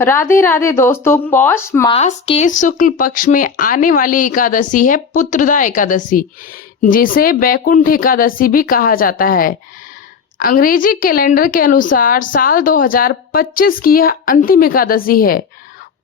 राधे राधे दोस्तों, पौष मास के शुक्ल पक्ष में आने वाली एकादशी है पुत्रदा एकादशी, जिसे बैकुंठ एकादशी भी कहा जाता है। अंग्रेजी कैलेंडर के अनुसार साल 2025 की यह अंतिम एकादशी है।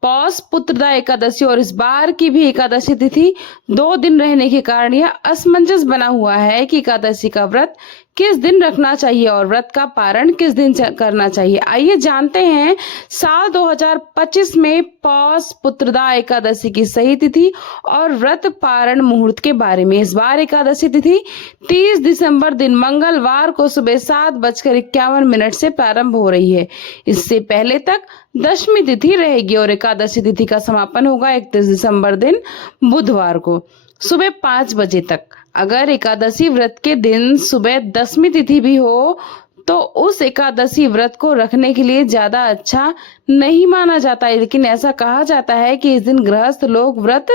पौष पुत्रदा एकादशी और इस बार की भी एकादशी तिथि 2 दिन रहने के कारण यह असमंजस बना हुआ है कि एकादशी का व्रत किस दिन रखना चाहिए और व्रत का पारण किस दिन करना चाहिए। आइए जानते हैं साल 2025 में पौष पुत्रदा एकादशी की सही तिथि और व्रत पारण मुहूर्त के बारे में। इस बार एकादशी तिथि 30 दिसंबर दिन मंगलवार को सुबह 7:51 से प्रारंभ हो रही है। इससे पहले तक दशमी तिथि रहेगी और एकादशी तिथि का समापन होगा 31 दिसंबर दिन बुधवार को सुबह 5 बजे तक। अगर एकादशी व्रत के दिन सुबह दशमी तिथि भी हो तो उस एकादशी व्रत को रखने के लिए ज्यादा अच्छा नहीं माना जाता है, लेकिन ऐसा कहा जाता है कि इस दिन गृहस्थ लोग व्रत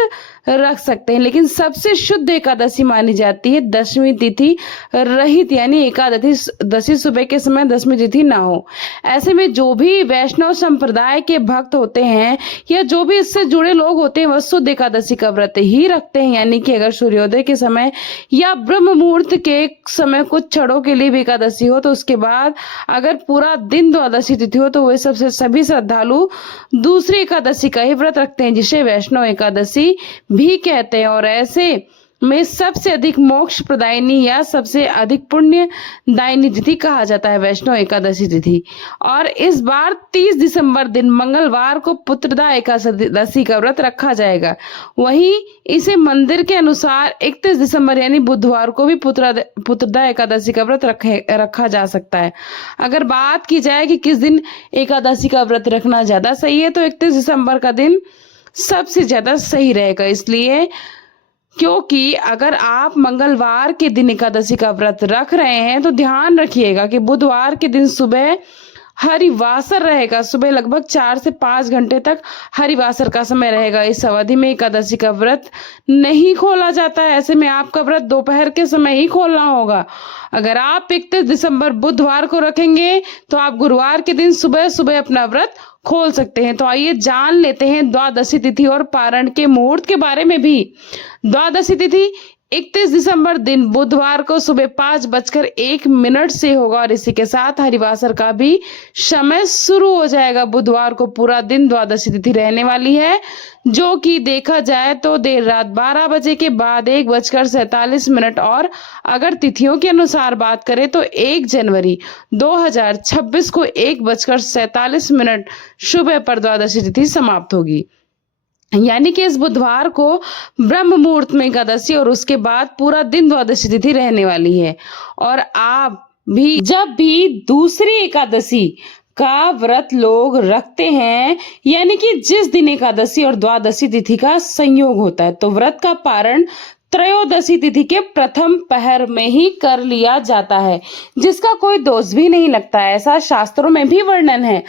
रख सकते हैं। लेकिन सबसे शुद्ध एकादशी मानी जाती है दशमी तिथि रहित, यानी एकादशी सुबह के समय दशमी तिथि ना हो। ऐसे में जो भी वैष्णव संप्रदाय के भक्त होते हैं या जो भी इससे जुड़े लोग होते हैं वह शुद्ध एकादशी का व्रत ही रखते हैं, यानी कि अगर सूर्योदय के समय या ब्रह्म मुहूर्त के समय कुछ क्षणों के लिए भी एकादशी हो तो उसके बाद अगर पूरा दिन द्वादशी तिथि हो तो वे सभी श्रद्धालु दूसरी एकादशी का ही व्रत रखते हैं, जिसे वैष्णव एकादशी भी कहते हैं। और ऐसे में सबसे अधिक मोक्ष प्रदायिनी या सबसे अधिक पुण्य दायिनी तिथि कहा जाता है वैष्णव एकादशी तिथि। और इस बार 30 दिसंबर दिन मंगलवार को पुत्रदा एकादशी का व्रत रखा जाएगा। वहीं इसे मंदिर के अनुसार 31 दिसंबर यानी बुधवार को भी पुत्रदा एकादशी का व्रत रखा जा सकता है। अगर बात की जाए कि किस दिन एकादशी का व्रत रखना ज्यादा सही है तो 31 दिसंबर का दिन सबसे ज्यादा सही रहेगा, इसलिए क्योंकि अगर आप मंगलवार के दिन एकादशी का व्रत रख रहे हैं तो ध्यान रखिएगा कि बुधवार के दिन सुबह हरिवासर रहेगा। सुबह लगभग 4 से 5 घंटे तक हरिवासर का समय रहेगा। इस अवधि में एकादशी का व्रत नहीं खोला जाता है। ऐसे में आपका व्रत दोपहर के समय ही खोलना होगा। अगर आप 31 दिसंबर बुधवार को रखेंगे तो आप गुरुवार के दिन सुबह सुबह अपना व्रत खोल सकते हैं। तो आइए जान लेते हैं द्वादशी तिथि और पारण के मुहूर्त के बारे में भी। द्वादशी तिथि 31 दिसंबर दिन बुधवार को सुबह 5:01 से होगा और इसी के साथ हरिवासर का भी समय शुरू हो जाएगा। बुधवार को पूरा दिन द्वादशी तिथि रहने वाली है, जो कि देखा जाए तो देर रात 12 बजे के बाद 1:47 और अगर तिथियों के अनुसार बात करें तो 1 जनवरी 2026 को 1:47 सुबह पर द्वादशी तिथि समाप्त होगी। यानी कि इस बुधवार को ब्रह्म मुहूर्त में एकादशी और उसके बाद पूरा दिन द्वादशी तिथि रहने वाली है। और आप भी जब भी दूसरी एकादशी का व्रत लोग रखते हैं, यानी कि जिस दिन एकादशी और द्वादशी तिथि का संयोग होता है, तो व्रत का पारण त्रयोदशी तिथि के प्रथम पहर में ही कर लिया जाता है, जिसका कोई दोष भी नहीं लगता है, ऐसा शास्त्रों में भी वर्णन है।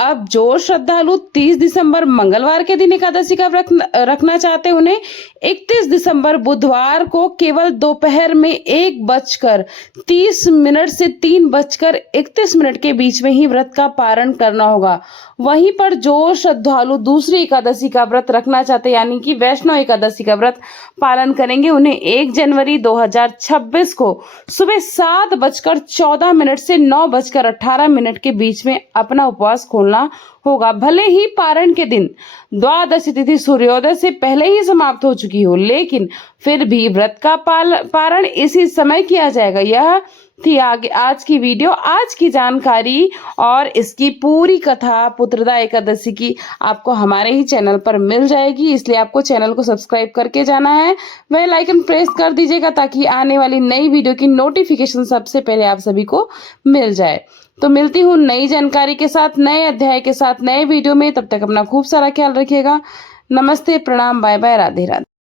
अब जो श्रद्धालु 30 दिसंबर मंगलवार के दिन एकादशी का व्रत रखना चाहते हैं, उन्हें 31 दिसंबर बुधवार को केवल दोपहर में 1:30 से 3:31 के बीच में ही व्रत का पारण करना होगा। वहीं पर जो श्रद्धालु दूसरी एकादशी का व्रत रखना चाहते हैं, यानी कि वैष्णव एकादशी का व्रत पालन करेंगे, उन्हें 1 जनवरी 2026 को सुबह 7:14 से 9:18 के बीच में अपना उपवास खोलना होगा। भले ही पारण के दिन द्वादशी तिथि सूर्योदय से पहले ही समाप्त हो चुकी हो, लेकिन फिर भी व्रत का पारण इसी समय किया जाएगा। यह थी आज की वीडियो, आज की जानकारी और इसकी पूरी कथा पुत्रदा एकादशी की आपको हमारे ही चैनल पर मिल जाएगी, इसलिए आपको चैनल को सब्सक्राइब करके जाना है। बेल आइकन प्रेस कर दीजिएगा ताकि आने वाली नई वीडियो की नोटिफिकेशन सबसे पहले आप सभी को मिल जाए। तो मिलती हूँ नई जानकारी के साथ, नए अध्याय के साथ, नए वीडियो में। तब तक अपना खूब सारा ख्याल रखिएगा। नमस्ते, प्रणाम, बाय बाय, राधे राधे।